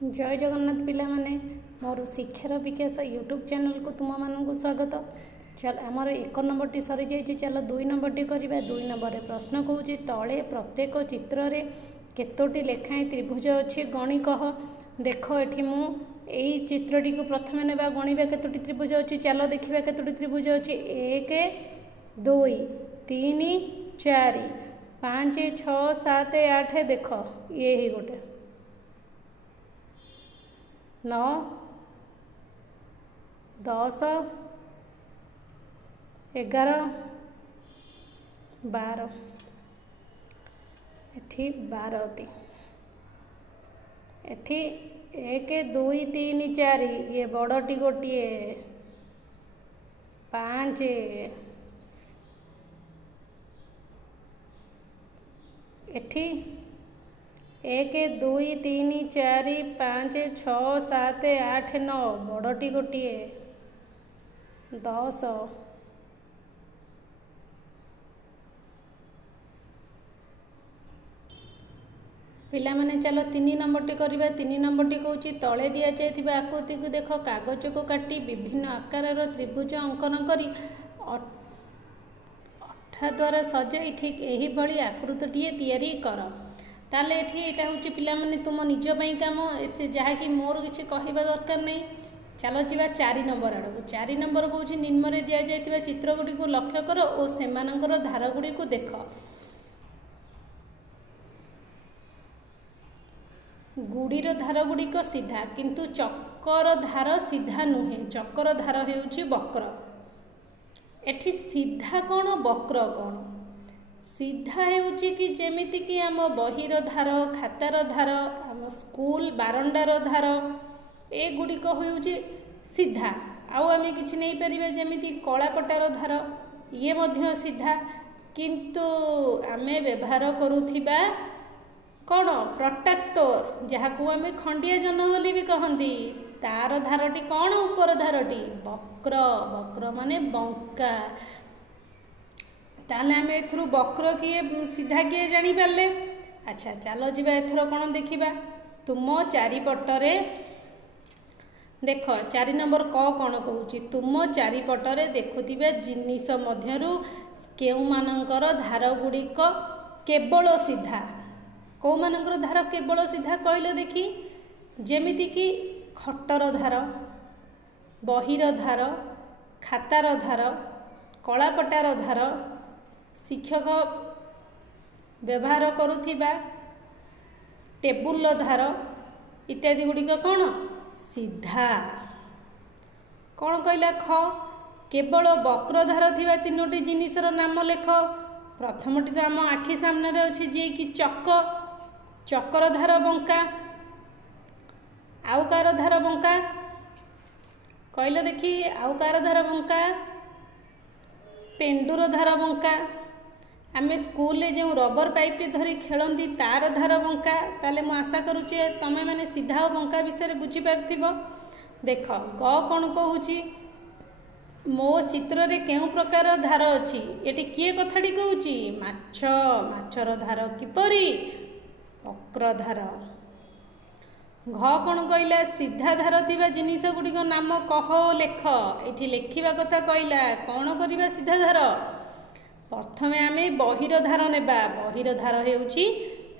जय जगन्नाथ पिला माने मोर शिक्षार विकास यूट्यूब चैनल को तुम मानक स्वागत। चल आमर 1 नंबर टी सरी जाइए। चल 2 नंबर टी करवा। 2 नंबर रे प्रश्न कहूँ तले प्रत्येक चित्र रे केतोटी लेखाएं त्रिभुज अच्छी गणी कह। देख एठी मु एई चित्रटी को प्रथम नेबा गणिबा केतोटी त्रिभुज अच्छी। चल देखिबा केतोटी त्रिभुज अच्छी। 1 2 3 4 5 6 7 8 देख ये ही गोटे 9 10 11 12 एठी 12टी एठी 1 2 3 4 ये बड़टी गोटे 5 एठी 1 2 3 4 5 6 7 8 9 बड़टी गोटे 10 पिला माने चलो 3 नंबर टी करवा। 3 नंबर टी कहूँ तले दि जाइथिबा आकृति को देख। कागज को काटी विभिन्न आकार त्रिभुज अंकन करी अठा द्वारा सजाई ठीक यही भली आकृतिटीए तैयारी कर। ताले एठी एटा होची पिला माने तुम निज पई काम एथे जहा कि मोर किछि कहिबा दरकार नै। चलो जीवा 4 नंबर आड़ को। 4 नंबर कहूँ निम्न रे दिया जाइथिबा चित्र गुडी को लक्ष्य कर और सेमानकर धार गुडी को देख। गुड़ीर धार गुड़िक सीधा किंतु चक्कर धार सीधा नुहे। चक्कर धार हेउची वक्र। एठी सीधा कौन वक्र कौन? सीधा हेउची कि जेमिति कि आम बहीर धार खातार धार आम स्कूल बारंडार धार ए गुड़िक हेउची सीधा। आउ आमे किछि नै परिबा जेमिति कलापटार धार ये मध्य सीधा किंतु आमे व्यवहार करूथिबा कौन प्रोटेक्टर जहाँ को आम खंडिया जन बोली भी कहती तार धारटी कौन ऊपर धारटी वक्र। वक्र माने बंका। ताले आम एथरु वक्र किए सीधा किए जानी पारले। अच्छा चलो जीवा एथर कौन देखिबा। तुम चारिपटरे देख 4 नंबर क कौन कहूँ तुम चारिपटरे देखुथिबा जिनिस मध्यरु केउ मानकर धार गुड़िक केवल सीधा। कौ मानकर धार केवल सीधा कहले देखी जेमिति कि खटर धार बहीर धार खातार धार कलापटार धार शिक्षक व्यवहार करुथिबा टेबुल धार इत्यादि गुड़िक कौन सीधा। कौन कहला ख केवल वक्र धार थिबा 3टी जिनिसर नाम लेख। प्रथमटी तो आम आखि सामने अच्छी जे कि चक। चक्कर धार बंका। आउ कार धार बंका कहले देखी आउ कार धार बंका पेंडुर धार बंका। आम स्कूल जो रबर पाइप धरी खेलती तार धार बंका। ताले मु आशा करुचे तमे माने सीधा और बंका विषय बुझी पार्थिबो। देख ग कौन कहूची मो चित्र रे केउ प्रकार धार अच्छी। एटी किए कथाटी कहूची माछ। माछर धार किपरि वक्र धार। घ कौन कहला सीधा धार थिबा जिनिस गुड़िक नाम कह लेख। एठी लेखिबा कथा कहला कौन करिबा सीधा धार। प्रथमे आमे बहीर धार नेबा। बहीर धार हेउची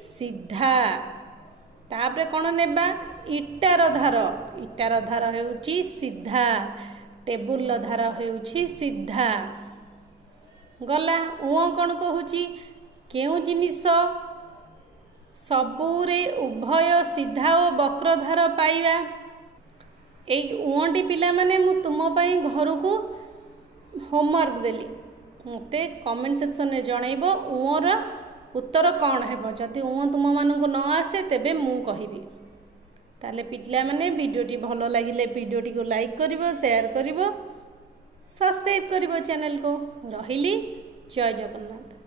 सीधा। तापरे कौन नेबा इटार धार। इटार धार हेउची सीधा। टेबुल धार हेउची सीधा। गला उ कौन कहूची केउ जिनिस सबुरे उभय सीधा और वक्र धार पाइबा। एई उटी पिला माने मु तुम पई घर को होमवर्क देली मते कमेंट सेक्शन में जनइबो उर उत्तर कौन हेबो। जदि उ तुम मानक न आसे तेबे मु कहिबी। ताले पिला माने वीडियोटी भलो लागिले वीडियोटी को लाइक करिवो शेयर करिवो सब्सक्राइब करिवो चैनल को। रहिली जय जगन्नाथ।